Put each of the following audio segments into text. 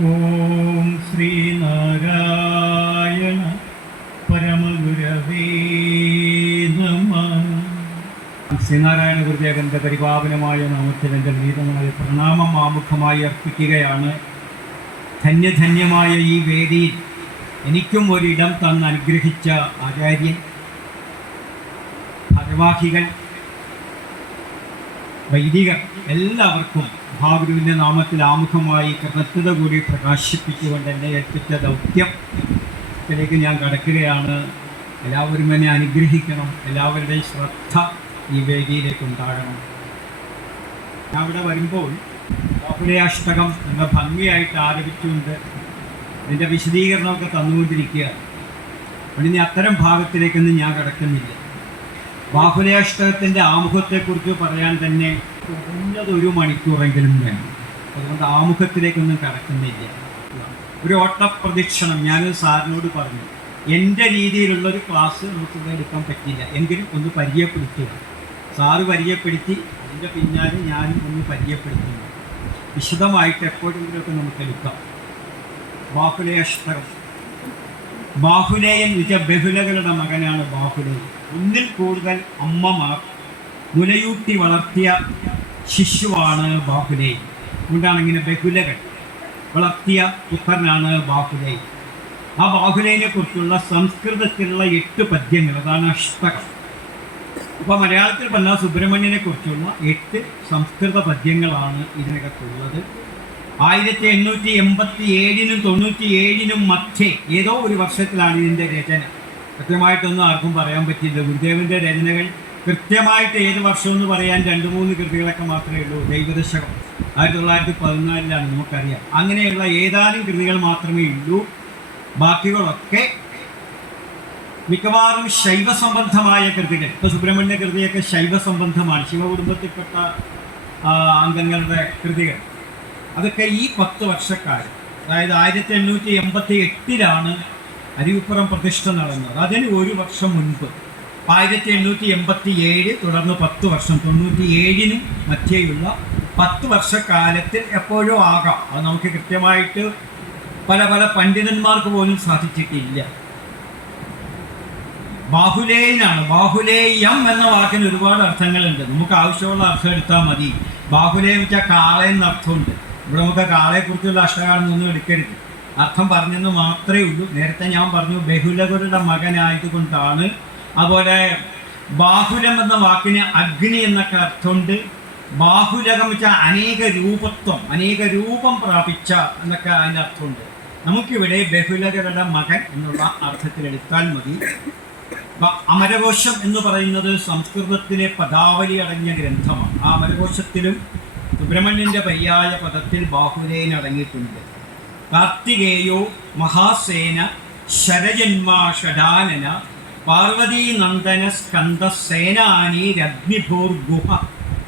ഓം ശ്രീനാരായണ പരമഗുരവേ നമ. ശ്രീനാരായണ ഗുരുദേവന്റെ പരിപാവനമായ നാമത്തിൽ എന്റെ ഗീതമായ പ്രണാമം ആമുഖമായി അർപ്പിക്കുകയാണ്. ധന്യധന്യമായ ഈ വേദിയിൽ എനിക്കും ഒരിടം തന്ന് അനുഗ്രഹിച്ച ആചാര്യൻ ഭാരവാഹികൾ വൈദികർ എല്ലാവർക്കും മഹാഗുരുവിന്റെ നാമത്തിൽ ആമുഖമായി കൃതജ്ഞത കൂടി പ്രകാശിപ്പിച്ചുകൊണ്ട് എന്നെ ഏൽപ്പിച്ച ദൗത്യം ത്തിലേക്ക് ഞാൻ കടക്കുകയാണ്. എല്ലാവരും എന്നെ അനുഗ്രഹിക്കണം. എല്ലാവരുടെയും ശ്രദ്ധ ഈ വേദിയിലേക്ക് ഉണ്ടാകണം. ഞാൻ ഇവിടെ വരുമ്പോൾ ബാഹുലയാഷ്ടകം എന്ന ഭംഗിയായിട്ട് ആലപിച്ചുകൊണ്ട് ഇതിന്റെ വിശദീകരണമൊക്കെ തന്നുകൊണ്ടിരിക്കുക അതിന് അത്തരം ഭാഗത്തിലേക്കൊന്നും ഞാൻ കടക്കുന്നില്ല. ബാഹുലേഷ്ടകത്തിന്റെ ആമുഖത്തെക്കുറിച്ച് പറയാൻ തന്നെ കുറഞ്ഞത് ഒരു മണിക്കൂറെങ്കിലും വേണം. അതുകൊണ്ട് ആമുഖത്തിലേക്കൊന്നും കടക്കുന്നില്ല. ഒരു ഓട്ടപ്രദക്ഷിണം ഞാൻ സാറിനോട് പറഞ്ഞു എന്റെ രീതിയിലുള്ള ഒരു ക്ലാസ് നമുക്കിവിടെ എടുക്കാൻ പറ്റില്ല. എങ്കിലും ഒന്ന് പരിചയപ്പെടുത്തുക. സാറ് പരിചയപ്പെടുത്തി അതിന്റെ പിന്നാലെ ഞാനും ഒന്ന് പരിചയപ്പെടുത്തുന്നു. വിശദമായിട്ട് എപ്പോഴെങ്കിലുമൊക്കെ നമുക്ക് എടുക്കാം. ബാഹുലേഷ്ടകം ബാഹുലേയൻ വിജ ബഹുലകളുടെ മകനാണ് ബാഹുലേയൻ. ഒന്നിൽ കൂടുതൽ അമ്മമാർ മുലയൂട്ടി വളർത്തിയ ശിശുവാണ് ബാഹുലേയൻ. അതുകൊണ്ടാണ് ഇങ്ങനെ ബഹുലകൾ വളർത്തിയ പുത്രനാണ് ബാഹുലേയൻ. ആ ബാഹുലേനെ കുറിച്ചുള്ള സംസ്കൃതത്തിലുള്ള എട്ട് പദ്യങ്ങൾ അതാണ് അഷ്ടകം. അപ്പോൾ മലയാളത്തിൽ പറഞ്ഞ സുബ്രഹ്മണ്യനെ കുറിച്ചുള്ള എട്ട് സംസ്കൃത പദ്യങ്ങളാണ് ഇതിനകത്തുള്ളത്. ആയിരത്തി എണ്ണൂറ്റി എൺപത്തി ഏഴിനും തൊണ്ണൂറ്റി ഏഴിനും മധ്യേ ഏതോ ഒരു വർഷത്തിലാണ് ഇതിന്റെ രചന. കൃത്യമായിട്ടൊന്നും ആർക്കും പറയാൻ പറ്റില്ല. ഗുരുദേവന്റെ രചനകൾ കൃത്യമായിട്ട് ഏത് വർഷമെന്ന് പറയാൻ രണ്ട് മൂന്ന് കൃതികളൊക്കെ മാത്രമേ ഉള്ളൂ. ദൈവദശകം ആയിരത്തി തൊള്ളായിരത്തി പതിനാലിലാണ് നമുക്കറിയാം. അങ്ങനെയുള്ള ഏതാനും കൃതികൾ മാത്രമേ ഉള്ളൂ. ബാക്കികളൊക്കെ മിക്കവാറും ശൈവ സംബന്ധമായ കൃതികൾ. ഇപ്പൊ സുബ്രഹ്മണ്യ കൃതിയൊക്കെ ശൈവ സംബന്ധമാണ് ശിവകുടുംബത്തിൽപ്പെട്ട അംഗങ്ങളുടെ കൃതികൾ. അതൊക്കെ ഈ പത്ത് വർഷക്കാലം. അതായത് ആയിരത്തി എണ്ണൂറ്റി എൺപത്തി എട്ടിലാണ് അരിവിപ്പുറം പ്രതിഷ്ഠ നടന്നത്. അതിന് ഒരു വർഷം മുൻപ്. ആയിരത്തി എണ്ണൂറ്റി എൺപത്തി ഏഴ് തുടർന്ന് പത്ത് വർഷം. തൊണ്ണൂറ്റി ഏഴിനും മധ്യയുള്ള പത്ത് വർഷക്കാലത്തിൽ എപ്പോഴോ ആകാം. അത് നമുക്ക് കൃത്യമായിട്ട് പല പല പണ്ഡിതന്മാർക്ക് പോലും സാധിച്ചിട്ടില്ല. ബാഹുലേയനാണ് ബാഹുലേയം എന്ന വാക്കിന് ഒരുപാട് അർത്ഥങ്ങളുണ്ട്. നമുക്ക് ആവശ്യമുള്ള അർത്ഥം എടുത്താൽ മതി. ബാഹുലേയം വെച്ചാൽ കാള എന്ന അർത്ഥമുണ്ട് ഇവിടെ നമുക്ക് കാളയെക്കുറിച്ചുള്ള അഷ്ടകാലൊന്നും എടുക്കരുത്. അർത്ഥം പറഞ്ഞെന്ന് മാത്രമേ ഉള്ളൂ. നേരത്തെ ഞാൻ പറഞ്ഞു ബഹുലകരുടെ മകനായതുകൊണ്ടാണ്. അതുപോലെ ബാഹുലം എന്ന വാക്കിന് അഗ്നി എന്നൊക്കെ അർത്ഥമുണ്ട്. ബാഹുലകം വെച്ചാൽ അനേക രൂപത്വം അനേക രൂപം പ്രാപിച്ച എന്നൊക്കെ അതിന്റെ അർത്ഥമുണ്ട്. നമുക്കിവിടെ ബഹുലകരുടെ മകൻ എന്നുള്ള അർത്ഥത്തിൽ എടുത്താൽ മതി. അമരകോശം എന്ന് പറയുന്നത് സംസ്കൃതത്തിലെ പദാവലി അടങ്ങിയ ഗ്രന്ഥമാണ്. ആ അമരകോശത്തിലും സുബ്രഹ്മണ്യന്റെ പര്യായ പദത്തിൽ ബാഹുലേൻ അടങ്ങിയിട്ടുണ്ട്. കാർത്തികേയോ മഹാസേന ശരജന്മാ ഷഡാനന പാർവതീ നന്ദന സ്കന്ദ സേനാനി രഗ്നിഭൂർ ഗുഹ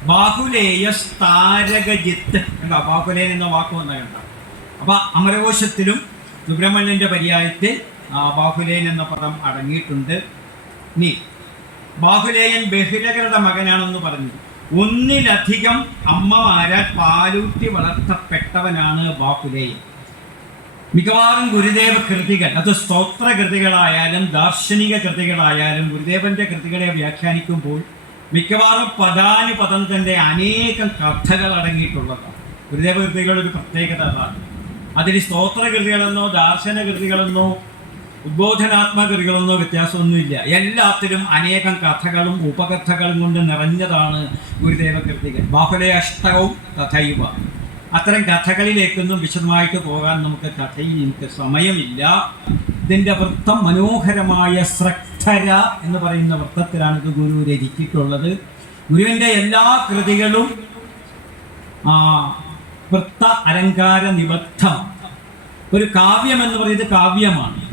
ബാഹുലേയ സ്ഥാരകജിത്ത്. എന്താ ബാഹുലേൻ എന്ന വാക്ക് വന്ന അപ്പോൾ അപ്പൊ അമരകോശത്തിലും സുബ്രഹ്മണ്യന്റെ പര്യായത്തിൽ ബാഹുലേൻ എന്ന പദം അടങ്ങിയിട്ടുണ്ട്. നീ ബാഹുലേയൻ ബഹിരകരുടെ മകനാണെന്ന് പറഞ്ഞു. ഒന്നിലധികം അമ്മമാരാൽ പാലൂട്ടി വളർത്തപ്പെട്ടവനാണ് ബാപ്പുലേയൻ മിക്കവാറും ഗുരുദേവ കൃതികൾ അത് സ്തോത്ര കൃതികളായാലും ദാർശനിക കൃതികളായാലും ഗുരുദേവന്റെ കൃതികളെ വ്യാഖ്യാനിക്കുമ്പോൾ മിക്കവാറും പദാനുപദം തന്റെ അനേകം കഥകൾ അടങ്ങിയിട്ടുള്ളതാണ് ഗുരുദേവ കൃതികളുടെ ഒരു പ്രത്യേകത അതാണ്. അതിൽ സ്തോത്ര കൃതികളെന്നോ ദാർശന കൃതികളെന്നോ ഉദ്ബോധനാത്മക കൃതികളെന്നോ വ്യത്യാസമൊന്നുമില്ല. എല്ലാത്തിലും അനേകം കഥകളും ഉപകഥകളും കൊണ്ട് നിറഞ്ഞതാണ് ഗുരുദേവ കൃതികൾ. ബാഹുലെ അഷ്ടവും തഥൈവ അത്തരം കഥകളിലേക്കൊന്നും വിശദമായിട്ട് പോകാൻ നമുക്ക് കഥയിൽ എനിക്ക് സമയമില്ല. ഇതിന്റെ വൃത്തം മനോഹരമായ ശ്രദ്ധര എന്ന് പറയുന്ന വൃത്തത്തിലാണ് ഇത് ഗുരു രചിച്ചിട്ടുള്ളത് ഗുരുവിന്റെ എല്ലാ കൃതികളും വൃത്ത അലങ്കാര നിബദ്ധം. ഒരു കാവ്യം എന്ന് പറയുന്നത് കാവ്യമാണ്.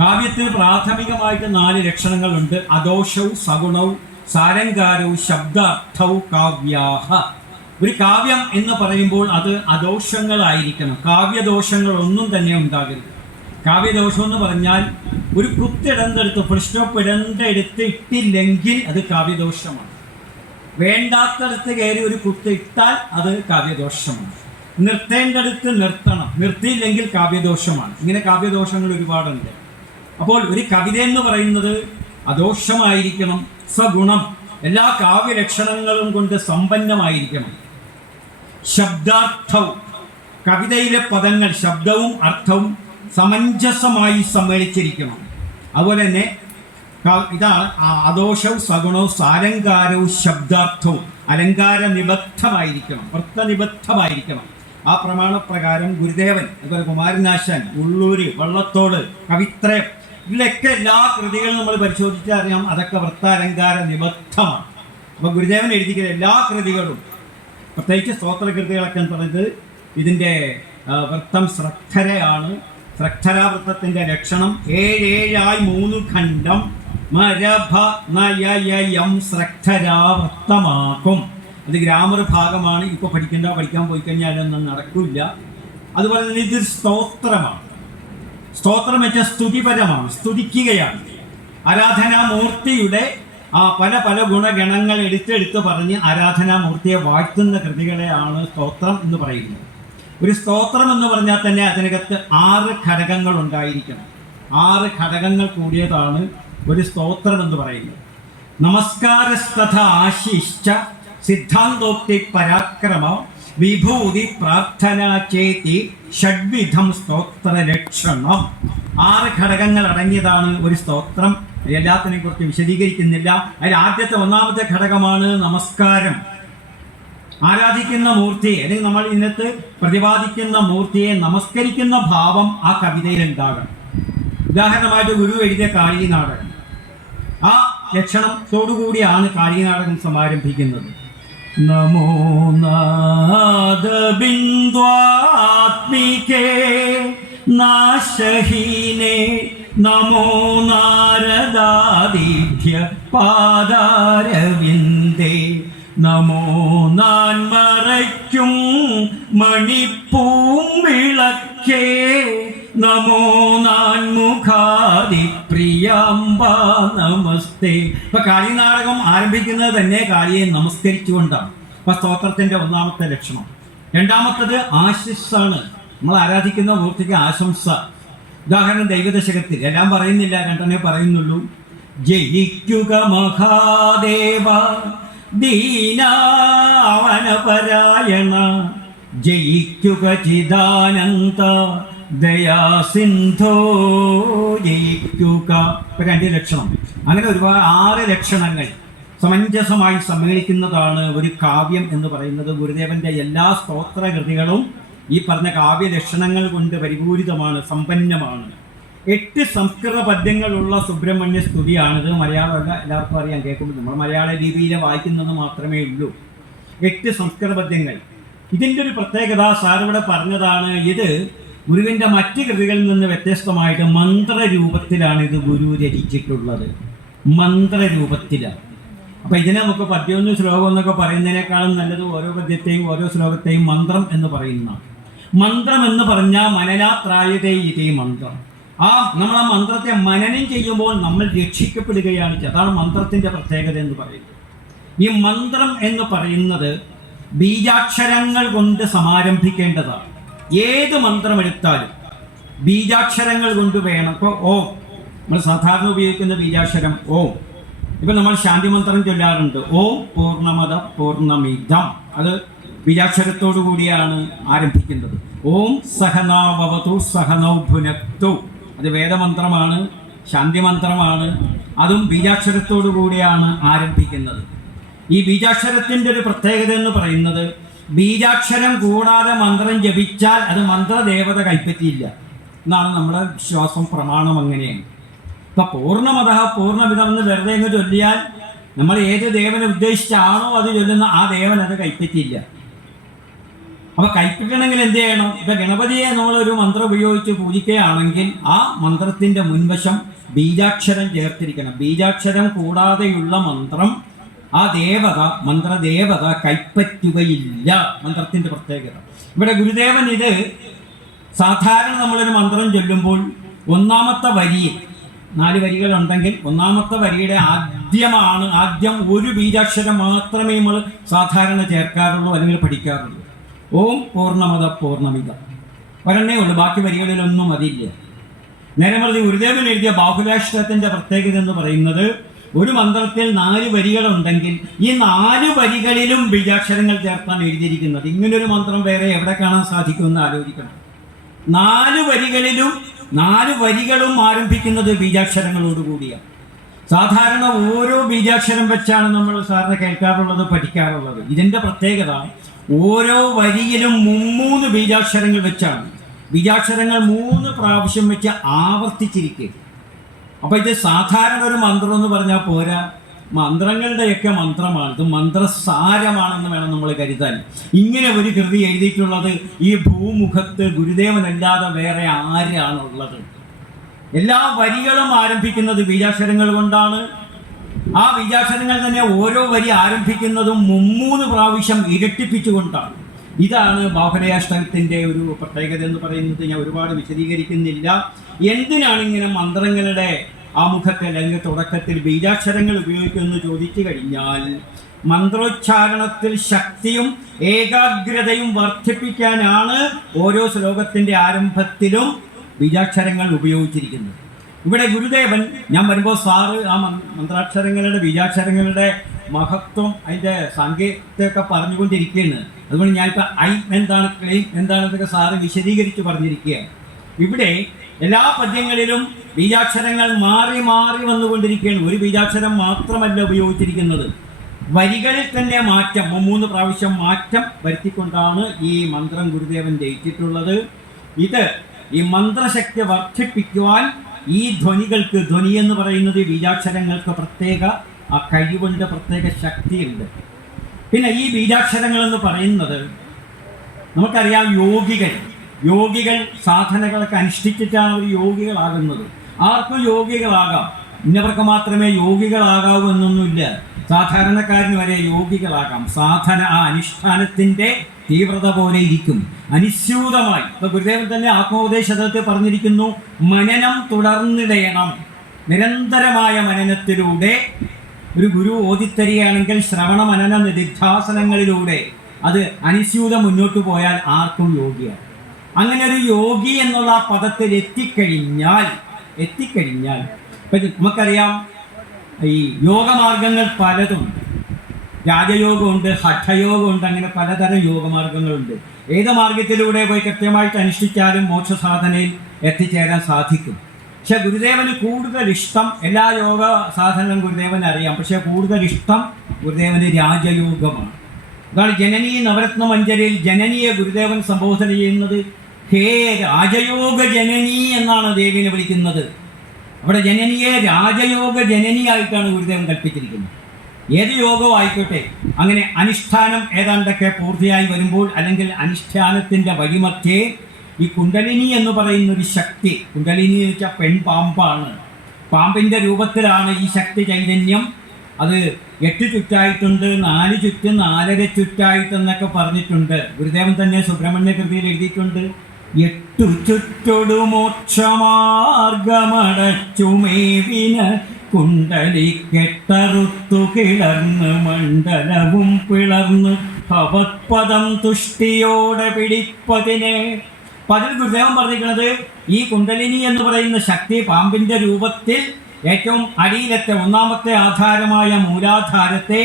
കാവ്യത്തിന് പ്രാഥമികമായിട്ട് നാല് ലക്ഷണങ്ങളുണ്ട്. അദോഷവും സഗുണവും സാരങ്കാരവും ശബ്ദാർത്ഥവും കാവ്യാഹ. ഒരു കാവ്യം എന്ന് പറയുമ്പോൾ അത് അദോഷങ്ങളായിരിക്കണം. കാവ്യദോഷങ്ങൾ ഒന്നും തന്നെ ഉണ്ടാകരുത്. കാവ്യദോഷം എന്ന് പറഞ്ഞാൽ ഒരു കുത്തിടന്തെടുത്ത് ഇട്ടില്ലെങ്കിൽ അത് കാവ്യദോഷമാണ്. വേണ്ടാത്തടത്ത് കയറി ഒരു കുത്തിട്ടാൽ അത് കാവ്യദോഷമാണ്. നിർത്തേണ്ടടുത്ത് നിർത്തണം. നിർത്തിയില്ലെങ്കിൽ കാവ്യദോഷമാണ്. ഇങ്ങനെ കാവ്യദോഷങ്ങൾ ഒരുപാടുണ്ട്. അപ്പോൾ ഒരു കവിത എന്ന് പറയുന്നത് അദോഷമായിരിക്കണം സഗുണം എല്ലാ കാവ്യലക്ഷണങ്ങളും കൊണ്ട് സമ്പന്നമായിരിക്കണം. ശബ്ദാർത്ഥവും കവിതയിലെ പദങ്ങൾ ശബ്ദവും അർത്ഥവും സമഞ്ജസമായി സമ്മേളിച്ചിരിക്കണം. അതുപോലെ തന്നെ ഇതാണ് അദോഷവും സഗുണവും സാലങ്കാരവും ശബ്ദാർത്ഥവും അലങ്കാര നിബദ്ധമായിരിക്കണം വൃത്തനിബദ്ധമായിരിക്കണം. ആ പ്രമാണപ്രകാരം ഗുരുദേവൻ അതുപോലെ കുമാരനാശാൻ ഉള്ളൂര് വള്ളത്തോട് കവിത്രയം ഇതിലൊക്കെ എല്ലാ കൃതികളും നമ്മൾ പരിശോധിച്ചാൽ അറിയാം. അതൊക്കെ വൃത്താലങ്കാര നിബദ്ധമാണ്. അപ്പോൾ ഗുരുദേവൻ എഴുതിക്കുന്ന എല്ലാ കൃതികളും പ്രത്യേകിച്ച് സ്തോത്രകൃതികളൊക്കെ എന്ന് പറയുന്നത് ഇതിന്റെ വൃത്തം ശ്രദ്ധരയാണ്. ശ്രദ്ധരാവൃത്തത്തിന്റെ ലക്ഷണം ഏഴേഴായി മൂന്ന് ഖണ്ഡം മരഭ നയം ശ്രദ്ധരാവൃത്തമാക്കും. അത് ഗ്രാമർ ഭാഗമാണ്. ഇപ്പോൾ പഠിക്കേണ്ട പഠിക്കാൻ പോയി കഴിഞ്ഞാൽ അതൊന്നും നടക്കില്ല. അതുപോലെ തന്നെ ഇതൊരു സ്തോത്രമാണ്. സ്തോത്രം വെച്ച സ്തുതിപരമാണ് സ്തുതിക്കുകയാണ്. ആരാധനാമൂർത്തിയുടെ ആ പല പല ഗുണഗണങ്ങൾ എടുത്തെടുത്ത് പറഞ്ഞ് ആരാധനാമൂർത്തിയെ വാഴ്ത്തുന്ന കൃതികളെയാണ് സ്തോത്രം എന്ന് പറയുന്നത്. ഒരു സ്തോത്രം എന്ന് പറഞ്ഞാൽ തന്നെ അതിനകത്ത് ആറ് ഘടകങ്ങൾ ഉണ്ടായിരിക്കണം. ആറ് ഘടകങ്ങൾ കൂടിയതാണ് ഒരു സ്തോത്രം എന്ന് പറയുന്നത്. നമസ്കാരസ്തഥ ആശിഷ്ട സിദ്ധാന്തോക്തി പരാക്രമ വിഭൂതി പ്രാർത്ഥന ചേതി ഷഡ്വിധം സ്തോത്ര ലക്ഷണം. ആറ് ഘടകങ്ങൾ അടങ്ങിയതാണ് ഒരു സ്തോത്രം. എല്ലാത്തിനെ കുറിച്ച് വിശദീകരിക്കുന്നില്ല. അതിൽ ആദ്യത്തെ ഒന്നാമത്തെ ഘടകമാണ് നമസ്കാരം. ആരാധിക്കുന്ന മൂർത്തിയെ അല്ലെങ്കിൽ നമ്മൾ ഇന്നത്തെ പ്രതിപാദിക്കുന്ന മൂർത്തിയെ നമസ്കരിക്കുന്ന ഭാവം ആ കവിതയിൽ ഉണ്ടാകണം. ഉദാഹരണമായിട്ട് ഗുരു എഴുതിയ കാളി നാടകം ആ ലക്ഷണത്തോടുകൂടിയാണ് കാളി നാടകം സമാരംഭിക്കുന്നത്. നമോ നാദബിന്ദ്വാത്മികേ നാശഹീനേ നമോ നാരദാദിഭ്യ പാദാരവിന്ദേ നമോ നാൻ മറയ്ക്കും മണിപ്പൂം വിളക്കേ. നമോ നാൻ മുഖാദി നമസ്തേ. ഇപ്പൊ കാളി നാടകം ആരംഭിക്കുന്നത് തന്നെ കാളിയെ നമസ്കരിച്ചുകൊണ്ടാണ്. അപ്പൊ സ്തോത്രത്തിന്റെ ഒന്നാമത്തെ ലക്ഷണം. രണ്ടാമത്തത് ആശിസ്സാണ്. നമ്മൾ ആരാധിക്കുന്ന മൂർത്തിക്ക് ആശംസ. ഉദാഹരണം ദൈവദശകത്തിൽ. എല്ലാം പറയുന്നില്ല രണ്ടെണ്ണേ പറയുന്നുള്ളൂ. ജയിക്കുക മഹാദേവ ദീനാവനപരായണ ജയിക്കുക ചിദാനന്ദ ദയാസിന്ധോ ജയിക്കുക. രണ്ട് ലക്ഷണം. അങ്ങനെ ഒരുപാട് ആറ് ലക്ഷണങ്ങൾ സമഞ്ജസമായി സമ്മേളിക്കുന്നതാണ് ഒരു കാവ്യം എന്ന് പറയുന്നത്. ഗുരുദേവന്റെ എല്ലാ സ്തോത്രകൃതികളും ഈ പറഞ്ഞ കാവ്യ ലക്ഷണങ്ങൾ കൊണ്ട് പരിപൂരിതമാണ് സമ്പന്നമാണ്. എട്ട് സംസ്കൃത പദ്യങ്ങളുള്ള സുബ്രഹ്മണ്യ സ്തുതിയാണിത്. മലയാളമല്ല എല്ലാവർക്കും അറിയാം കേൾക്കുമ്പോൾ. നമ്മൾ മലയാള രീതിയിലെ വായിക്കുന്നത് മാത്രമേ ഉള്ളൂ. എട്ട് സംസ്കൃത പദ്യങ്ങൾ. ഇതിന്റെ ഒരു പ്രത്യേകത സാർ ഇവിടെ പറഞ്ഞതാണ്. ഇത് ഗുരുവിന്റെ മറ്റ് കൃതികളിൽ നിന്ന് വ്യത്യസ്തമായിട്ട് മന്ത്രരൂപത്തിലാണ് ഇത് ഗുരു രചിച്ചിട്ടുള്ളത്. മന്ത്രരൂപത്തിലാണ്. അപ്പൊ ഇതിനെ നമുക്ക് പദ്യമൊന്ന് ശ്ലോകം എന്നൊക്കെ പറയുന്നതിനേക്കാളും നല്ലത് ഓരോ പദ്യത്തെയും ഓരോ ശ്ലോകത്തെയും മന്ത്രം എന്ന് പറയുന്ന മന്ത്രം എന്ന് പറഞ്ഞാൽ മനനാത്രായതേ ഇതേ മന്ത്രം. ആ നമ്മൾ ആ മന്ത്രത്തെ മനനം ചെയ്യുമ്പോൾ നമ്മൾ രക്ഷിക്കപ്പെടുകയാണ്. അതാണ് മന്ത്രത്തിന്റെ പ്രത്യേകത എന്ന് പറയുന്നത്. ഈ മന്ത്രം എന്ന് പറയുന്നത് ബീജാക്ഷരങ്ങൾ കൊണ്ട് സമാരംഭിക്കേണ്ടതാണ്. ഏത് മന്ത്രമെടുത്താലും ബീജാക്ഷരങ്ങൾ കൊണ്ട് വേണം. ഇപ്പോൾ ഓം. നമ്മൾ സാധാരണ ഉപയോഗിക്കുന്ന ബീജാക്ഷരം ഓം. ഇപ്പം നമ്മൾ ശാന്തി മന്ത്രം ചൊല്ലാറുണ്ട്. ഓം പൂർണമത പൂർണമിതം അത് ബീജാക്ഷരത്തോടു കൂടിയാണ് ആരംഭിക്കുന്നത്. ഓം സഹനാവതു സഹനൗ ഭുനക്തു. അത് വേദമന്ത്രമാണ് ശാന്തി മന്ത്രമാണ്. അതും ബീജാക്ഷരത്തോടു കൂടിയാണ് ആരംഭിക്കുന്നത്. ഈ ബീജാക്ഷരത്തിന്റെ ഒരു പ്രത്യേകത എന്ന് പറയുന്നത് ബീജാക്ഷരം കൂടാതെ മന്ത്രം ജപിച്ചാൽ അത് മന്ത്രദേവത കൈപ്പറ്റിയില്ല. എന്നാണ് നമ്മുടെ വിശ്വാസം പ്രമാണം അങ്ങനെയാണ്. ഇപ്പൊ പൂർണമത പൂർണമിതം എന്ന് വെറുതെ എന്ന് ചൊല്ലിയാൽ നമ്മൾ ഏത് ദേവനെ ഉദ്ദേശിച്ചാണോ അത് ചൊല്ലുന്ന ആ ദേവൻ അത് കൈപ്പറ്റിയില്ല. അപ്പൊ കൈപ്പറ്റണമെങ്കിൽ എന്ത് ചെയ്യണം? ഇപ്പൊ ഗണപതിയെ നമ്മളൊരു മന്ത്രം ഉപയോഗിച്ച് പൂജിക്കുകയാണെങ്കിൽ ആ മന്ത്രത്തിന്റെ മുൻവശം ബീജാക്ഷരം ചേർത്തിരിക്കണം. ബീജാക്ഷരം കൂടാതെയുള്ള മന്ത്രം ആ ദേവത മന്ത്രദേവത കൈപ്പറ്റുകയില്ല. മന്ത്രത്തിന്റെ പ്രത്യേകത. ഇവിടെ ഗുരുദേവൻ ഇത് സാധാരണ നമ്മളൊരു മന്ത്രം ചൊല്ലുമ്പോൾ ഒന്നാമത്തെ വരിയിൽ നാല് വരികളുണ്ടെങ്കിൽ ഒന്നാമത്തെ വരിയുടെ ആദ്യമാണ് ആദ്യം ഒരു ബീജാക്ഷരം മാത്രമേ നമ്മൾ സാധാരണ ചേർക്കാറുള്ളൂ അല്ലെങ്കിൽ പഠിക്കാറുള്ളൂ. ഓം പൂർണമത പൂർണമിത ഒരെണ്ണേ ഉള്ളൂ ബാക്കി വരികളിലൊന്നും അതില്ല. നേരെ മറിച്ച് ഗുരുദേവൻ എഴുതിയ ബാഹുലാക്ഷരത്തിന്റെ പ്രത്യേകത എന്ന് പറയുന്നത് ഒരു മന്ത്രത്തിൽ നാല് വരികളുണ്ടെങ്കിൽ ഈ നാല് വരികളിലും ബീജാക്ഷരങ്ങൾ ചേർത്താണ് എഴുതിയിരിക്കുന്നത്. ഇങ്ങനൊരു മന്ത്രം വേറെ എവിടെ കാണാൻ സാധിക്കുമെന്ന് ആലോചിക്കണം. നാല് വരികളിലും നാല് വരികളും ആരംഭിക്കുന്നത് ബീജാക്ഷരങ്ങളോട് കൂടിയാണ്. സാധാരണ ഓരോ ബീജാക്ഷരം വെച്ചാണ് നമ്മൾ സാറിന് കേൾക്കാറുള്ളത് പഠിക്കാറുള്ളത്. ഇതിന്റെ പ്രത്യേകത ഓരോ വരിയിലും മുമ്മൂന്ന് ബീജാക്ഷരങ്ങൾ വെച്ചാണ്. ബീജാക്ഷരങ്ങൾ മൂന്ന് പ്രാവശ്യം വെച്ച് ആവർത്തിച്ചിരിക്കുക അപ്പൊ ഇത് സാധാരണ ഒരു മന്ത്രം എന്ന് പറഞ്ഞാൽ പോരാ. മന്ത്രങ്ങളുടെയൊക്കെ മന്ത്രമാണ്. ഇത് മന്ത്രസാരമാണെന്ന് വേണം നമ്മൾ കരുതാൻ. ഇങ്ങനെ ഒരു കൃതി എഴുതിയിട്ടുള്ളത് ഈ ഭൂമുഖത്ത് ഗുരുദേവനല്ലാതെ വേറെ ആരാണുള്ളത്? എല്ലാ വരികളും ആരംഭിക്കുന്നത് ബീജാക്ഷരങ്ങൾ കൊണ്ടാണ്. ആ ബീജാക്ഷരങ്ങൾ തന്നെ ഓരോ വരി ആരംഭിക്കുന്നതും മുമ്മൂന്ന് പ്രാവശ്യം ഇരട്ടിപ്പിച്ചുകൊണ്ടാണ്. ഇതാണ് ബാഹുലയാഷ്ടകത്തിന്റെ ഒരു പ്രത്യേകത എന്ന് പറയുന്നത്. ഞാൻ ഒരുപാട് വിശദീകരിക്കുന്നില്ല. എന്തിനാണ് ഇങ്ങനെ മന്ത്രങ്ങളുടെ ആമുഖത്തെ അല്ലെങ്കിൽ തുടക്കത്തിൽ ബീജാക്ഷരങ്ങൾ ഉപയോഗിക്കുമെന്ന് ചോദിച്ചു കഴിഞ്ഞാൽ മന്ത്രോച്ചാരണത്തിൽ ശക്തിയും ഏകാഗ്രതയും വർദ്ധിപ്പിക്കാനാണ് ഓരോ ശ്ലോകത്തിന്റെ ആരംഭത്തിലും ബീജാക്ഷരങ്ങൾ ഉപയോഗിച്ചിരിക്കുന്നത്. ഇവിടെ ഗുരുദേവൻ ഞാൻ വരുമ്പോൾ സാറ് ആ മന്ത്രാക്ഷരങ്ങളുടെ ബീജാക്ഷരങ്ങളുടെ മഹത്വം അതിന്റെ സംഗീതമൊക്കെ പറഞ്ഞുകൊണ്ടിരിക്കുകയാണ്. അതുകൊണ്ട് ഞാനിപ്പോൾ ഐ എന്താണ് ക്ലെയിം എന്താണെന്നൊക്കെ സാറ് വിശദീകരിച്ച് പറഞ്ഞിരിക്കുകയാണ്. ഇവിടെ എല്ലാ പദ്യങ്ങളിലും ബീജാക്ഷരങ്ങൾ മാറി മാറി വന്നുകൊണ്ടിരിക്കുകയാണ്. ഒരു ബീജാക്ഷരം മാത്രമല്ല ഉപയോഗിച്ചിരിക്കുന്നത്. വരികളിൽ തന്നെ മാറ്റം മൂന്ന് പ്രാവശ്യം മാറ്റം വരുത്തിക്കൊണ്ടാണ് ഈ മന്ത്രം ഗുരുദേവൻ ജയിച്ചിട്ടുള്ളത് ഇത് ഈ മന്ത്രശക്തി വർദ്ധിപ്പിക്കുവാൻ ഈ ധ്വനികൾക്ക് ധ്വനി എന്ന് പറയുന്നത് ബീജാക്ഷരങ്ങൾക്ക് പ്രത്യേക ആ കഴിവുണ്ട് പ്രത്യേക ശക്തിയുണ്ട്. പിന്നെ ഈ ബീജാക്ഷരങ്ങൾ എന്ന് പറയുന്നത് നമുക്കറിയാം യോഗികൾ. യോഗികൾ സാധനകളൊക്കെ അനുഷ്ഠിച്ചിട്ടാണ് അവർ യോഗികളാകുന്നത്. ആർക്കും യോഗികളാകാം. ഇന്നവർക്ക് മാത്രമേ യോഗികളാകാവൂ എന്നൊന്നുമില്ല. സാധാരണക്കാരന് വരെ യോഗികളാകാം. സാധന ആ അനുഷ്ഠാനത്തിന്റെ തീവ്രത പോലെ ഇരിക്കും. അനുസ്യൂതമായി. ഇപ്പൊ ഗുരുദേവൻ തന്നെ ആത്മോപദേശത്തിൽ പറഞ്ഞിരിക്കുന്നു മനനം തുടർന്നിടയണം. നിരന്തരമായ മനനത്തിലൂടെ ഒരു ഗുരു ഓതിത്തരികയാണെങ്കിൽ ശ്രവണ മനന നിധിധ്യാസനങ്ങളിലൂടെ അത് അനുസ്യൂത മുന്നോട്ട് പോയാൽ ആർക്കും യോഗിയാണ് അങ്ങനെ ഒരു യോഗി എന്നുള്ള ആ പദത്തിൽ എത്തിക്കഴിഞ്ഞാൽ എത്തിക്കഴിഞ്ഞാൽ നമുക്കറിയാം ഈ യോഗമാർഗങ്ങൾ പലതുണ്ട് രാജയോഗമുണ്ട് ഹഠയോഗമുണ്ട് അങ്ങനെ പലതരം യോഗമാർഗങ്ങളുണ്ട്. ഏത് മാർഗത്തിലൂടെ പോയി കൃത്യമായിട്ട് അനുഷ്ഠിച്ചാലും മോക്ഷ സാധനയിൽ എത്തിച്ചേരാൻ സാധിക്കും. പക്ഷെ ഗുരുദേവന് കൂടുതൽ ഇഷ്ടം എല്ലാ യോഗ സാധനങ്ങളും ഗുരുദേവന് അറിയാം. പക്ഷെ കൂടുതൽ ഇഷ്ടം ഗുരുദേവന് രാജയോഗമാണ്. അതാണ് ജനനീ നവരത്ന മഞ്ജരിയിൽ ജനനിയെ ഗുരുദേവൻ സംബോധന ചെയ്യുന്നത്. ഹേ രാജയോഗ ജനനി എന്നാണ് ദേവിനെ വിളിക്കുന്നത്. അവിടെ ജനനിയെ രാജയോഗ ജനനിയായിട്ടാണ് ഗുരുദേവൻ കൽപ്പിച്ചിരിക്കുന്നത്. ഏത് യോഗവും ആയിക്കോട്ടെ. അങ്ങനെ അനുഷ്ഠാനം ഏതാണ്ടൊക്കെ പൂർത്തിയായി വരുമ്പോൾ അല്ലെങ്കിൽ അനുഷ്ഠാനത്തിന്റെ വഴിമധ്യേ ഈ കുണ്ടലിനി എന്ന് പറയുന്ന ഒരു ശക്തി കുണ്ടലിനി എന്ന് വെച്ചാൽ പെൺപാമ്പാണ് പാമ്പിന്റെ രൂപത്തിലാണ് ഈ ശക്തി ചൈതന്യം. അത് എട്ട് ചുറ്റായിട്ടുണ്ട് നാല് ചുറ്റ് നാലര ചുറ്റായിട്ടെന്നൊക്കെ പറഞ്ഞിട്ടുണ്ട്. ഗുരുദേവൻ തന്നെ സുബ്രഹ്മണ്യ കൃതിയിൽ എഴുതിയിട്ടുണ്ട്. എട്ടു ചുറ്റൊടു മോക്ഷമാർഗമടച്ചുമേവിന കുണ്ടലി കെട്ടറുത്തു കിളർന്ന് മണ്ഡലവും പിളർന്ന് ഭവത്പദം തുഷ്ടിയോടെ പിടിപ്പതിനെ അപ്പൊ അതിൽ ഗുരുദേവൻ പറഞ്ഞിരിക്കുന്നത് ഈ കുണ്ടലിനി എന്ന് പറയുന്ന ശക്തി പാമ്പിന്റെ രൂപത്തിൽ ഏറ്റവും അടിയിലത്തെ ഒന്നാമത്തെ ആധാരമായ മൂലാധാരത്തെ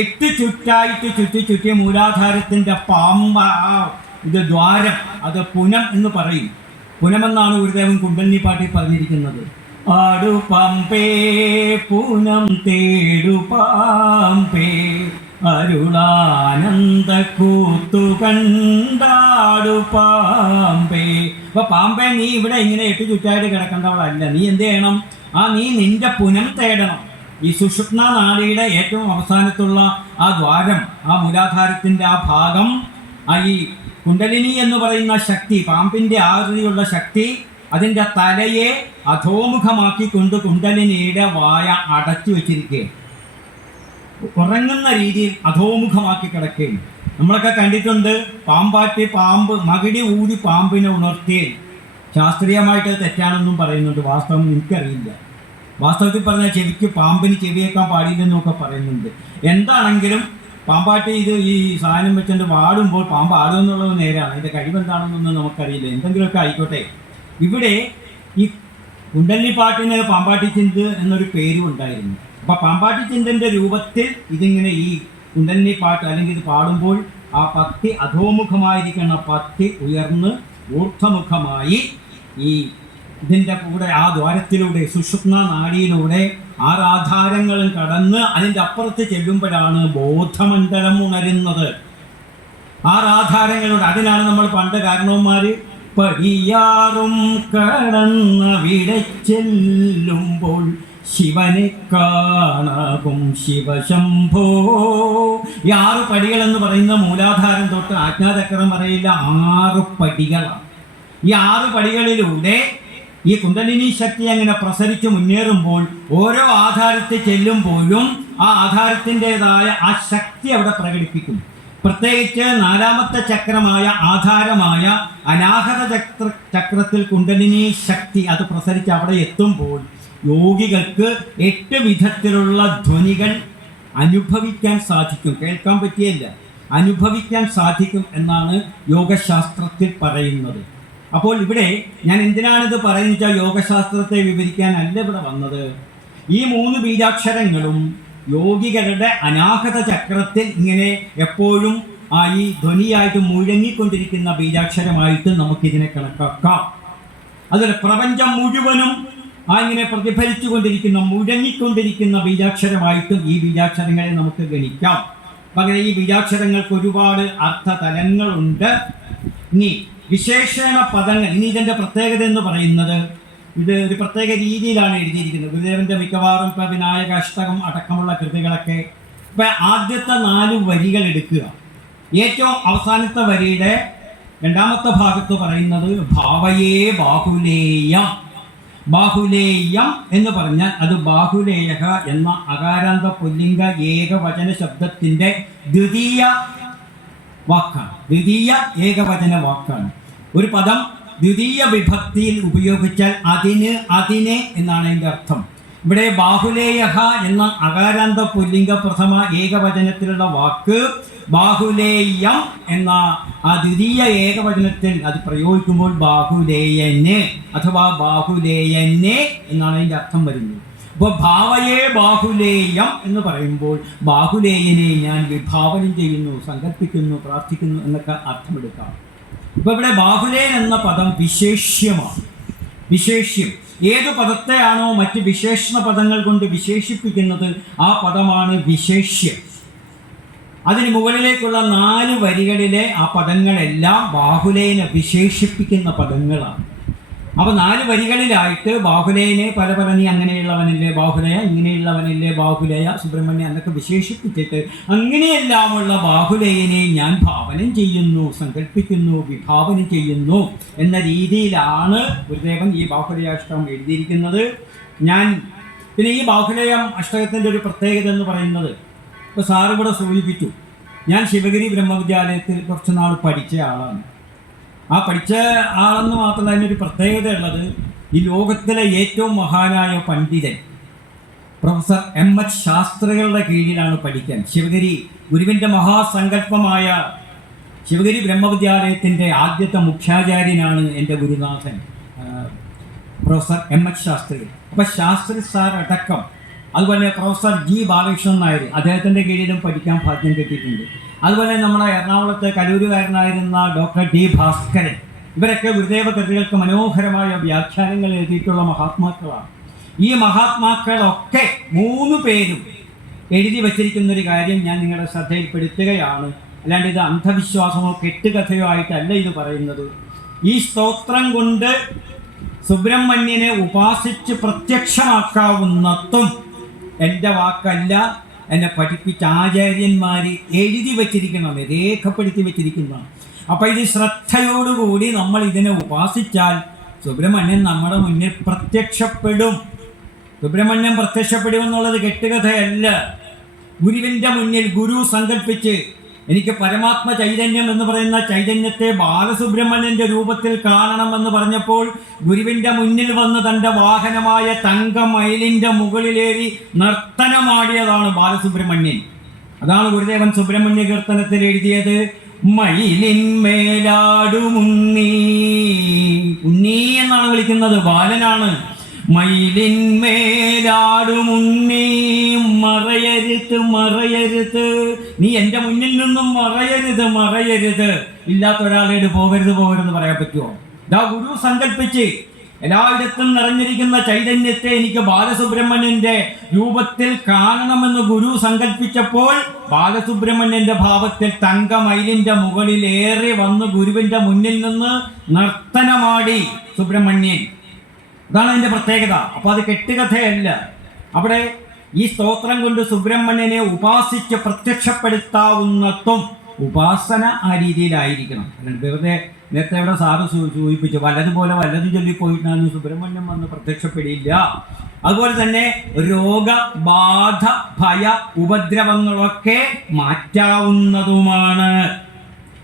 എട്ട് ചുറ്റായിട്ട് ചുറ്റി ചുറ്റി മൂലാധാരത്തിന്റെ പാമ്പ ഇത് ദ്വാരം അത് പുനം എന്ന് പറയും. പുനമെന്നാണ് ഗുരുദേവൻ കുണ്ടലിനി പാട്ടിൽ പറഞ്ഞിരിക്കുന്നത്. ആടു പാമ്പേ പൂനം തേടു പാമ്പേ അരുളാനന്ദ കൂത്തു കണ്ടാടു പാമ്പേ അപ്പൊ പാമ്പേ നീ ഇവിടെ ഇങ്ങനെ എട്ട് ചുറ്റായിട്ട് കിടക്കേണ്ടവളല്ല നീ എന്ത് ചെയ്യണം? ആ നീ നിന്റെ പുനം തേടണം. ഈ സുഷുപ്ന നാളിയുടെ ഏറ്റവും അവസാനത്തുള്ള ആ ദ്വാരം ആ മൂലാധാരത്തിന്റെ ആ ഭാഗം ആ ഈ കുണ്ടലിനി എന്ന് പറയുന്ന ശക്തി പാമ്പിന്റെ ആകൃതിയുള്ള ശക്തി അതിന്റെ തലയെ അധോമുഖമാക്കിക്കൊണ്ട് കുണ്ടലിനിയുടെ വായ അടച്ചു വെച്ചിരിക്കുകയാണ്. ഉറങ്ങുന്ന രീതിയിൽ അധോമുഖമാക്കി കിടക്കുകയും നമ്മളൊക്കെ കണ്ടിട്ടുണ്ട് പാമ്പാറ്റി പാമ്പ് മകിടി ഊതി പാമ്പിനെ ഉണർത്തിയേ ശാസ്ത്രീയമായിട്ട് തെറ്റാണെന്നും പറയുന്നുണ്ട്. വാസ്തവം എനിക്കറിയില്ല. വാസ്തവത്തിൽ പറഞ്ഞാൽ ചെവിക്ക് പാമ്പിന് ചെവിയേക്കാൻ പാടില്ലെന്നൊക്കെ പറയുന്നുണ്ട്. എന്താണെങ്കിലും പാമ്പാട്ടി ഇത് ഈ സാധനം വെച്ചുകൊണ്ട് വാടുമ്പോൾ പാമ്പ് ആടുമെന്നുള്ളത് നേരാണ്. ഇതിന്റെ കഴിവെന്താണെന്നൊന്നും നമുക്കറിയില്ല. എന്തെങ്കിലുമൊക്കെ ആയിക്കോട്ടെ. ഇവിടെ ഈ കുണ്ടല്ലി പാട്ടിന് പാമ്പാട്ടി ചിന്ത് എന്നൊരു പേരും ഉണ്ടായിരുന്നു അപ്പൊ പാമ്പാട്ടി ചിന്തന്റെ രൂപത്തിൽ ഇതിങ്ങനെ ഈ കുണ്ടന്നി പാട്ട് അല്ലെങ്കിൽ ഇത് പാടുമ്പോൾ ആ പത്തി അധോമുഖമായിരിക്കുന്ന പത്തി ഉയർന്ന് ഊർധമുഖമായി ഈ ഇതിന്റെ കൂടെ ആ ദ്വാരത്തിലൂടെ സുഷുപ്ന നാടിയിലൂടെ ആറാധാരങ്ങളും കടന്ന് അതിന്റെ അപ്പുറത്ത് ചെല്ലുമ്പോഴാണ് ബോധമണ്ഡലം ഉണരുന്നത്. ആറാധാരങ്ങളുണ്ട് അതിനാണ് നമ്മൾ പണ്ട് കാരണവന്മാര് പടിയാറും കടന്നവിടെ ചെല്ലുമ്പോൾ ശിവനെ കാണാകും ശിവശംഭോ. ഈ ആറ് പടികൾ എന്ന് പറയുന്ന മൂലാധാരം തൊട്ട് ആജ്ഞാചക്രം പറയില്ല ആറ് പടികളാണ്. ഈ ആറ് പടികളിലൂടെ ഈ കുണ്ടലിനി ശക്തി അങ്ങനെ പ്രസരിച്ച് മുന്നേറുമ്പോൾ ഓരോ ആധാരത്തിൽ ചെല്ലുമ്പോഴും ആ ആധാരത്തിന്റെതായ ആ ശക്തി അവിടെ പ്രകടിപ്പിക്കും പ്രത്യേകിച്ച് നാലാമത്തെ ചക്രമായ ആധാരമായ അനാഹത ചക്ര ചക്രത്തിൽ കുണ്ടലിനി ശക്തി അത് പ്രസരിച്ച് അവിടെ എത്തുമ്പോൾ യോഗികൾക്ക് എട്ട് വിധത്തിലുള്ള ധ്വനികൾ അനുഭവിക്കാൻ സാധിക്കും. കേൾക്കാൻ പറ്റിയല്ല. അനുഭവിക്കാൻ സാധിക്കും എന്നാണ് യോഗശാസ്ത്രത്തിൽ പറയുന്നത്. അപ്പോൾ ഇവിടെ ഞാൻ എന്തിനാണിത് പറയുന്നത് വെച്ചാൽ യോഗശാസ്ത്രത്തെ വിവരിക്കാനല്ല ഇവിടെ വന്നത്. ഈ മൂന്ന് ബീജാക്ഷരങ്ങളും യോഗികളുടെ അനാഹത ചക്രത്തിൽ ഇങ്ങനെ എപ്പോഴും ആ ഈ ധ്വനിയായിട്ട് മുഴങ്ങിക്കൊണ്ടിരിക്കുന്ന ബീജാക്ഷരമായിട്ട് നമുക്കിതിനെ കണക്കാക്കാം. അതുപോലെ പ്രപഞ്ചം മുഴുവനും ആ ഇങ്ങനെ പ്രതിഫലിച്ചു കൊണ്ടിരിക്കുന്ന മുഴങ്ങിക്കൊണ്ടിരിക്കുന്ന ബീജാക്ഷരമായിട്ടും ഈ ബീജാക്ഷരങ്ങളെ നമുക്ക് ഗണിക്കാം. പകരം ഈ ബീജാക്ഷരങ്ങൾക്ക് ഒരുപാട് അർത്ഥതലങ്ങളുണ്ട്. ഇനി വിശേഷണ പദങ്ങൾ ഇനി ഇതിന്റെ പ്രത്യേകത എന്ന് പറയുന്നത് ഇത് ഒരു പ്രത്യേക രീതിയിലാണ് എഴുതിയിരിക്കുന്നത്. ഗുരുദേവന്റെ മിക്കവാറും ഇപ്പൊ വിനായക അഷ്ടകം അടക്കമുള്ള കൃതികളൊക്കെ ഇപ്പൊ ആദ്യത്തെ നാല് വരികൾ എടുക്കുക. ഏറ്റവും അവസാനത്തെ വരിയുടെ രണ്ടാമത്തെ ഭാഗത്ത് പറയുന്നത് ഭാവയേ ബാഹുലേയം. ബാഹുലേയം എന്ന് പറഞ്ഞാൽ അത് ബാഹുലേയഹ എന്ന അകാരാന്ത പുല്ലിംഗ ഏകവചന ശബ്ദത്തിന്റെ ദ്വിതീയ വാക്കാണ്. ദ്വിതീയ ഏകവചന വാക്കാണ്. ഒരു പദം ദ്വിതീയ വിഭക്തിയിൽ ഉപയോഗിച്ചാൽ അതിന് അതിനെ എന്നാണ് അതിന്റെ അർത്ഥം. ഇവിടെ ബാഹുലേയഹ എന്ന അകാരാന്ത പുല്ലിംഗ പ്രഥമ ഏകവചനത്തിലുള്ള വാക്ക് ബാഹുലേയം എന്ന ആ ദ്വിതീയ ഏകവചനത്തിൽ അത് പ്രയോഗിക്കുമ്പോൾ ബാഹുലേയന് അഥവാ ബാഹുലേയനെ എന്നാണ് അതിന്റെ അർത്ഥം വരുന്നത്. അപ്പോൾ ഭാവയെ ബാഹുലേയം എന്ന് പറയുമ്പോൾ ബാഹുലേയനെ ഞാൻ വിഭാവനം ചെയ്യുന്നു സങ്കല്പിക്കുന്നു പ്രാർത്ഥിക്കുന്നു എന്നൊക്കെ അർത്ഥമെടുക്കാം. ഇപ്പോൾ ഇവിടെ ബാഹുലേൻ എന്ന പദം വിശേഷ്യമാണ്. വിശേഷ്യം. ഏത് പദത്തെയാണോ മറ്റ് വിശേഷണ പദങ്ങൾ കൊണ്ട് വിശേഷിപ്പിക്കുന്നത് ആ പദമാണ് വിശേഷ്യം. അതിന് മുകളിലേക്കുള്ള നാല് വരികളിലെ ആ പദങ്ങളെല്ലാം ബാഹുലേനെ വിശേഷിപ്പിക്കുന്ന പദങ്ങളാണ്. അപ്പൊ നാല് വരികളിലായിട്ട് ബാഹുലേനെ പല പല നീ അങ്ങനെയുള്ളവനില്ലേ ബാഹുലയ ഇങ്ങനെയുള്ളവനില്ലേ ബാഹുലയ സുബ്രഹ്മണ്യ എന്നൊക്കെ വിശേഷിപ്പിച്ചിട്ട് അങ്ങനെയെല്ലാമുള്ള ബാഹുലയനെ ഞാൻ ഭാവനം ചെയ്യുന്നു സങ്കല്പിക്കുന്നു വിഭാവനം ചെയ്യുന്നു എന്ന രീതിയിലാണ് ഗുരുദേവൻ ഈ ബാഹുലയാഷ്ടം എഴുതിയിരിക്കുന്നത്. ഞാൻ പിന്നെ ഈ ബാഹുലയം അഷ്ടകത്തിന്റെ ഒരു പ്രത്യേകത എന്ന് പറയുന്നത് ഇപ്പോൾ സാറ് ഇവിടെ സൂചിപ്പിച്ചു. ഞാൻ ശിവഗിരി ബ്രഹ്മവിദ്യാലയത്തിൽ കുറച്ച് നാൾ പഠിച്ച ആളാണ്. ആ പഠിച്ച ആളെന്ന് മാത്രമല്ല അതിനൊരു പ്രത്യേകത ഉള്ളത് ഈ ലോകത്തിലെ ഏറ്റവും മഹാനായ പണ്ഡിതൻ പ്രൊഫസർ എം എച്ച് ശാസ്ത്രികളുടെ കീഴിലാണ് പഠിക്കാൻ. ശിവഗിരി ഗുരുവിന്റെ മഹാസങ്കല്പമായ ശിവഗിരി ബ്രഹ്മവിദ്യാലയത്തിന്റെ ആദ്യത്തെ മുഖ്യാചാര്യനാണ് എന്റെ ഗുരുനാഥൻ പ്രൊഫസർ എം എച്ച് ശാസ്ത്രി അപ്പം ശാസ്ത്രി സാർ അടക്കം അതുപോലെ പ്രൊഫസർ ജി ബാലകൃഷ്ണൻ നായർ അദ്ദേഹത്തിന്റെ കീഴിലും പഠിക്കാൻ ഭാഗ്യം കിട്ടിയിട്ടുണ്ട്. അതുപോലെ നമ്മുടെ എറണാകുളത്തെ കലൂരുകാരനായിരുന്ന ഡോക്ടർ ഡി ഭാസ്കരൻ. ഇവരൊക്കെ ഗുരുദേവ കൃതികൾക്ക് മനോഹരമായ വ്യാഖ്യാനങ്ങൾ എഴുതിയിട്ടുള്ള മഹാത്മാക്കളാണ്. ഈ മഹാത്മാക്കളൊക്കെ മൂന്ന് പേരും എഴുതി വച്ചിരിക്കുന്ന ഒരു കാര്യം ഞാൻ നിങ്ങളുടെ ശ്രദ്ധയിൽപ്പെടുത്തുകയാണ്. അല്ലാണ്ട് ഇത് അന്ധവിശ്വാസമോ കെട്ടുകഥയോ ആയിട്ടല്ല ഇത് പറയുന്നത്. ഈ സ്തോത്രം കൊണ്ട് സുബ്രഹ്മണ്യനെ ഉപാസിച്ച് പ്രത്യക്ഷമാക്കാവുന്നതും എന്റെ വാക്കല്ല. എന്നെ പഠിപ്പിച്ച ആചാര്യന്മാർ എഴുതി വച്ചിരിക്കുന്നതാണ് രേഖപ്പെടുത്തി വച്ചിരിക്കുന്നതാണ്. അപ്പം ഇത് ശ്രദ്ധയോടുകൂടി നമ്മൾ ഇതിനെ ഉപാസിച്ചാൽ സുബ്രഹ്മണ്യൻ നമ്മുടെ മുന്നിൽ പ്രത്യക്ഷപ്പെടും. സുബ്രഹ്മണ്യം പ്രത്യക്ഷപ്പെടുമെന്നുള്ളത് കെട്ടുകഥയല്ല. ഗുരുവിന്റെ മുന്നിൽ ഗുരു സങ്കല്പിച്ച് എനിക്ക് പരമാത്മ ചൈതന്യം എന്ന് പറയുന്ന ചൈതന്യത്തെ ബാലസുബ്രഹ്മണ്യന്റെ രൂപത്തിൽ കാണണം എന്ന് പറഞ്ഞപ്പോൾ ഗുരുവിന്റെ മുന്നിൽ വന്ന് തന്റെ വാഹനമായ തങ്കമയിലിന്റെ മുകളിലേറി നർത്തനമാടിയതാണ് ബാലസുബ്രഹ്മണ്യൻ. അതാണ് ഗുരുദേവൻ സുബ്രഹ്മണ്യ കീർത്തനത്തിൽ എഴുതിയത് മയിലിന്മേലാടുമുണ്ണി ഉണ്ണി. എന്നാണ് വിളിക്കുന്നത് ബാലനാണ്. മയിലിന്മേലാടുമുണ്ണി മറയരുത്ത് മറയരുത് നീ എന്റെ മുന്നിൽ നിന്നും മറയരുത് മറയരുത്. ഇല്ലാത്ത ഒരാളോട് പോകരുത് പോകരുത് പറയാൻ പറ്റുമോ? ഇതാ ഗുരു സങ്കല്പിച്ച് എല്ലായിടത്തും നിറഞ്ഞിരിക്കുന്ന ചൈതന്യത്തെ എനിക്ക് ബാലസുബ്രഹ്മണ്യന്റെ രൂപത്തിൽ കാണണമെന്ന് ഗുരു സങ്കല്പിച്ചപ്പോൾ ബാലസുബ്രഹ്മണ്യന്റെ ഭാവത്തിൽ തങ്കമയിലിന്റെ മുകളിൽ ഏറി വന്ന് ഗുരുവിന്റെ മുന്നിൽ നിന്ന് നർത്തനമാടി സുബ്രഹ്മണ്യൻ. ഇതാണ് അതിന്റെ പ്രത്യേകത. അപ്പൊ അത് കെട്ടുകഥയല്ല. അവിടെ ഈ സ്തോത്രം കൊണ്ട് സുബ്രഹ്മണ്യനെ ഉപാസിച്ച് പ്രത്യക്ഷപ്പെടുത്താവുന്നത്വം ഉപാസന ആ രീതിയിലായിരിക്കണം. അല്ലാണ്ട് വെറുതെ നേരത്തെ ഇവിടെ സാറ് സൂചിപ്പിച്ചു വല്ലതുപോലെ വല്ലത് ചൊല്ലിപ്പോയിട്ടാണ് സുബ്രഹ്മണ്യം വന്ന് പ്രത്യക്ഷപ്പെടില്ല. അതുപോലെ തന്നെ രോഗബാധ ഭയ ഉപദ്രവങ്ങളൊക്കെ മാറ്റാവുന്നതുമാണ്.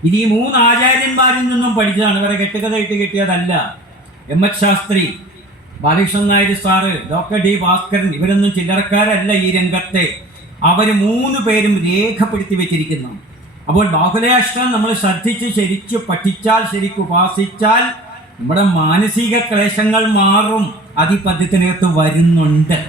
ഇത് ഈ മൂന്ന് ആചാര്യന്മാരിൽ നിന്നും പഠിച്ചതാണ്. ഇവരെ കെട്ടുകഥയിട്ട് കിട്ടിയതല്ല. M H Shastri Balakrishnan Nair sir doctor D Bhaskaran ഇവരൊന്നും ചില്ലറക്കാരല്ല ഈ രംഗത്തെ. അവർ മൂന്ന് പേരും രേഖപ്പെടുത്തി വെച്ചിരിക്കുന്നു. അപ്പോൾ ബാഹുലയാഷ്ടം നമ്മൾ ശ്രദ്ധിച്ച് ശരിച്ച് പഠിച്ചാൽ ശരിക്കും ഉപാസിച്ചാൽ നമ്മുടെ മാനസിക ക്ലേശങ്ങൾ മാറും. അത് ഈ പദ്യത്തിനകത്ത് വരുന്നുണ്ട്.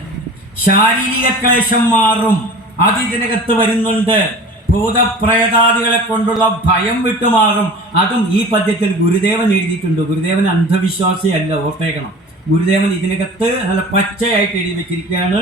ശാരീരിക ക്ലേശം മാറും. അത് ഇതിനകത്ത് വരുന്നുണ്ട്. ഭൂതപ്രേതാദികളെ കൊണ്ടുള്ള ഭയം വിട്ടുമാറും. അതും ഈ പദ്യത്തിൽ ഗുരുദേവൻ എഴുതിയിട്ടുണ്ട്. ഗുരുദേവൻ അന്ധവിശ്വാസിയല്ല ഓർത്തേക്കണം. ഗുരുദേവൻ ഇതിനകത്ത് നല്ല പച്ചയായിട്ട് എഴുതി വെച്ചിരിക്കുകയാണ്.